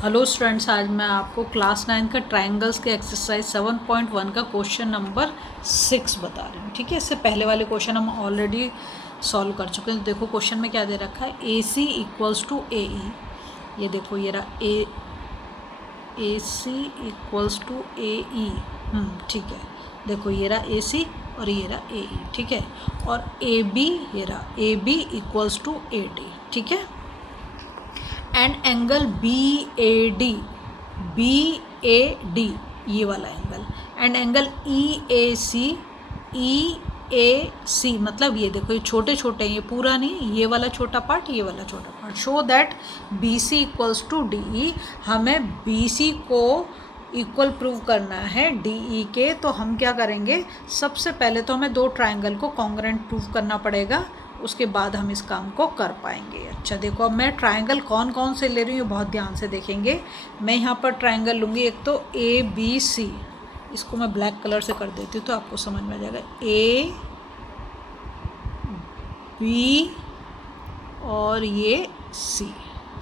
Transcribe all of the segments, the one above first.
Hello students, आज मैं आपको क्लास 9 का ट्रायंगल्स के एक्सरसाइज 7.1 का क्वेश्चन नंबर 6 बता रही हूँ। ठीक है, इससे पहले वाले क्वेश्चन हम ऑलरेडी सॉल्व कर चुके हैं। देखो क्वेश्चन में क्या दे रखा है, ए सी इक्वल्स टू ए ई। ये देखो ये रहा ए सी इक्वल्स टू ए ई। ठीक है, देखो ये रहा ए सी और ये रहा ए ई। ठीक है, और ए बी, ये रहा A B equals to A D. ठीक है, एंड एंगल BAD, BAD ये वाला एंगल, एंड एंगल EAC, EAC मतलब ये देखो ये छोटे छोटे हैं, ये पूरा नहीं, ये वाला छोटा पार्ट, ये वाला छोटा part. Show that BC equals to DE। हमें BC को इक्वल प्रूव करना है DE के। तो हम क्या करेंगे, सबसे पहले तो हमें दो ट्राइंगल को कॉन्ग्रुएंट प्रूव करना पड़ेगा, उसके बाद हम इस काम को कर पाएंगे। अच्छा देखो, अब मैं ट्राइंगल कौन कौन से ले रही हूँ बहुत ध्यान से देखेंगे। मैं यहाँ पर ट्राइंगल लूँगी, एक तो ABC, इसको मैं ब्लैक कलर से कर देती हूँ तो आपको समझ में आ जाएगा। AB और ये C।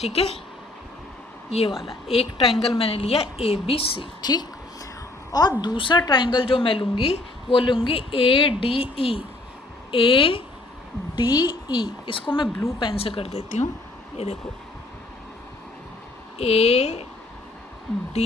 ठीक है, ये वाला एक ट्राइंगल मैंने लिया ABC। ठीक, और दूसरा ट्राइंगल जो मैं लूँगी वो लूँगी ADE। ADE इसको मैं ब्लू पेन से कर देती हूँ। ये देखो AD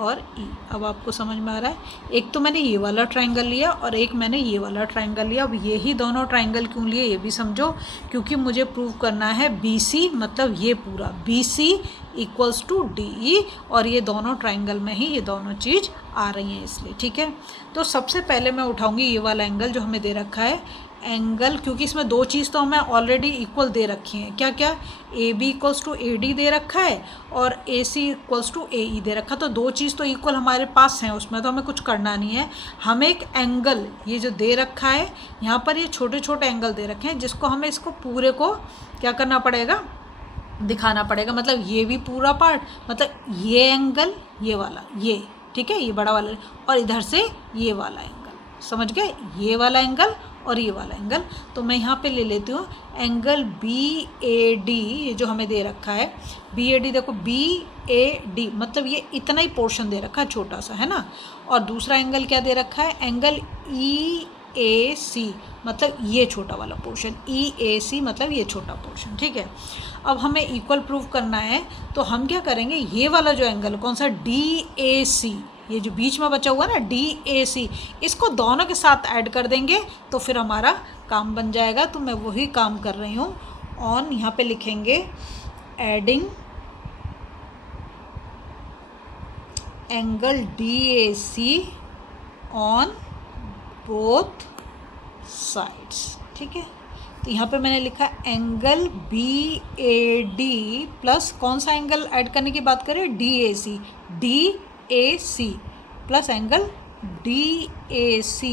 और E। अब आपको समझ में आ रहा है, एक तो मैंने ये वाला ट्राइंगल लिया और एक मैंने ये वाला ट्राइंगल लिया। अब यही दोनों ट्राइंगल क्यों लिए ये भी समझो, क्योंकि मुझे प्रूव करना है BC मतलब ये पूरा BC इक्वल्स टू DE, और ये दोनों ट्राइंगल में ही ये दोनों चीज़ आ रही हैं इसलिए। ठीक है, तो सबसे पहले मैं उठाऊंगी ये वाला एंगल जो हमें दे रखा है एंगल, क्योंकि इसमें दो चीज़ तो हमें ऑलरेडी इक्वल दे रखी हैं। क्या क्या, AB इक्वल्स टू AD दे रखा है और AC इक्वल्स टू AE दे रखा। तो दो चीज़ तो इक्वल हमारे पास हैं, उसमें तो हमें कुछ करना नहीं है। हमें एक एंगल ये जो दे रखा है यहाँ पर, ये छोटे छोटे एंगल दे रखे हैं जिसको हमें इसको पूरे को क्या करना पड़ेगा, दिखाना पड़ेगा। मतलब ये भी पूरा पार्ट, मतलब ये एंगल, ये वाला, ये ठीक है, ये बड़ा वाला, और इधर से ये वाला एंगल, समझ गए, ये वाला एंगल और ये वाला एंगल। तो मैं यहाँ पे ले लेती हूँ एंगल BAD, ये जो हमें दे रखा है BAD। देखो BAD मतलब ये इतना ही पोर्शन दे रखा है छोटा सा, है ना। और दूसरा एंगल क्या दे रखा है, एंगल EAC मतलब ये छोटा वाला पोर्शन, EAC मतलब ये छोटा पोर्शन। ठीक है, अब हमें इक्वल प्रूव करना है तो हम क्या करेंगे, ये वाला जो एंगल कौन सा, DAC, ये जो बीच में बचा हुआ है ना DAC, इसको दोनों के साथ ऐड कर देंगे तो फिर हमारा काम बन जाएगा। तो मैं वही काम कर रही हूँ। ऑन यहाँ पे लिखेंगे adding angle DAC on both sides. ठीक है, तो यहाँ पे मैंने लिखा एंगल BAD प्लस कौन सा एंगल ऐड करने की बात करें, DAC plus angle DAC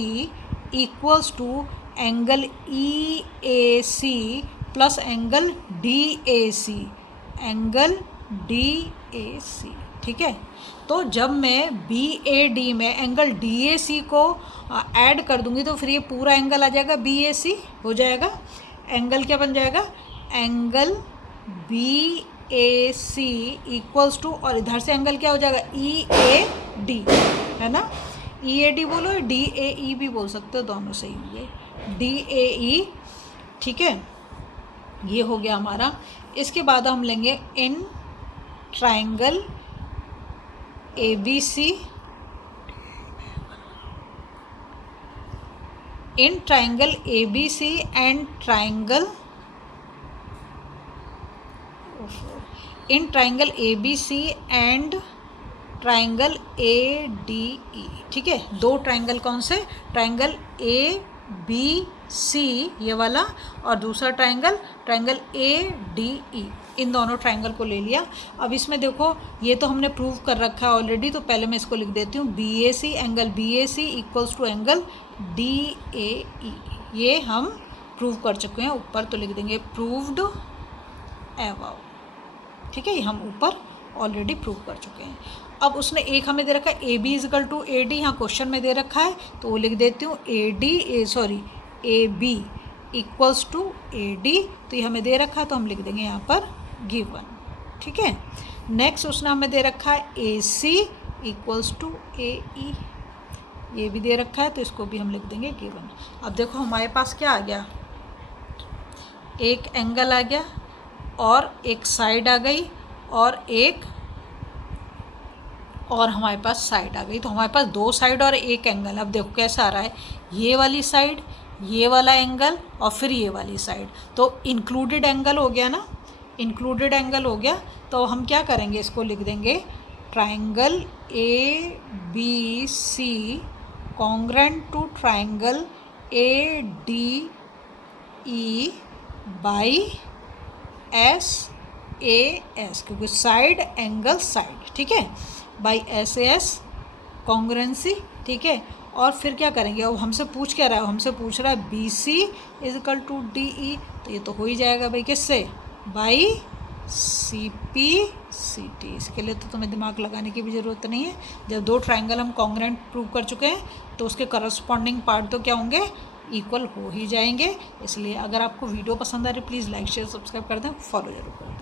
equals to angle EAC plus angle DAC, angle DAC। ठीक है, तो जब मैं BAD में एंगल DAC को ऐड कर दूंगी तो फिर ये पूरा एंगल आ जाएगा BAC हो जाएगा। एंगल क्या बन जाएगा, एंगल BAC इक्वल्स टू, और इधर से एंगल क्या हो जाएगा EAD, है ना। EAD बोलो, DAE भी बोल सकते हो, दोनों सही होंगे, DAE। ठीक है, ये हो गया हमारा। इसके बाद हम लेंगे in triangle ABC, in triangle ABC and triangle, in triangle ABC and triangle ADE। ठीक है, दो ट्राइंगल कौन से, ट्राइंगल ABC ये वाला और दूसरा ट्राइंगल ADE, इन दोनों ट्राइंगल को ले लिया। अब इसमें देखो ये तो हमने प्रूव कर रखा है ऑलरेडी, तो पहले मैं इसको लिख देती हूँ BAC, angle BAC equals to angle DAE। ये हम प्रूव कर चुके हैं, ऊपर तो लिख देंगे प्रूव्ड एबव। ठीक है, ये हम ऊपर ऑलरेडी प्रूव कर चुके हैं। अब उसने एक हमें दे रखा है AB इजकल टू AD, यहाँ क्वेश्चन में दे रखा है तो वो लिख देती हूँ AB इक्वल्स टू AD। तो ये हमें दे रखा है तो हम लिख देंगे यहाँ पर गिवन। ठीक है, नेक्स्ट उसने हमें दे रखा है AC इक्वल्स टू AE, ये भी दे रखा है तो इसको भी हम लिख देंगे गिवन। अब देखो हमारे पास क्या आ गया, एक एंगल आ गया और एक साइड आ गई और हमारे पास साइड आ गई, तो हमारे पास 2 साइड और एक एंगल। अब देखो कैसा आ रहा है, ये वाली साइड, ये वाला एंगल और फिर ये वाली साइड, तो इंक्लूडेड एंगल हो गया ना, इंक्लूडेड एंगल हो गया। तो हम क्या करेंगे, इसको लिख देंगे triangle ABC congruent to triangle ADE by SAS, क्योंकि साइड एंगल साइड, ठीक है, बाई SAS कॉन्ग्रेंसी, ठीक है। और फिर क्या करेंगे, अब हमसे पूछ क्या रहा है, हमसे पूछ रहा है BC इजकल टू DE, तो ये तो हो ही जाएगा भाई किससे, बाई CPCT। इसके लिए तो तुम्हें दिमाग लगाने की भी ज़रूरत नहीं है, जब 2 ट्राइंगल हम कॉन्ग्रेंट प्रूव कर चुके हैं तो उसके करस्पॉन्डिंग पार्ट तो क्या होंगे, इक्वल हो ही जाएंगे। इसलिए अगर आपको वीडियो पसंद आ रही है प्लीज़ लाइक शेयर सब्सक्राइब कर दें, फॉलो जरूर करें।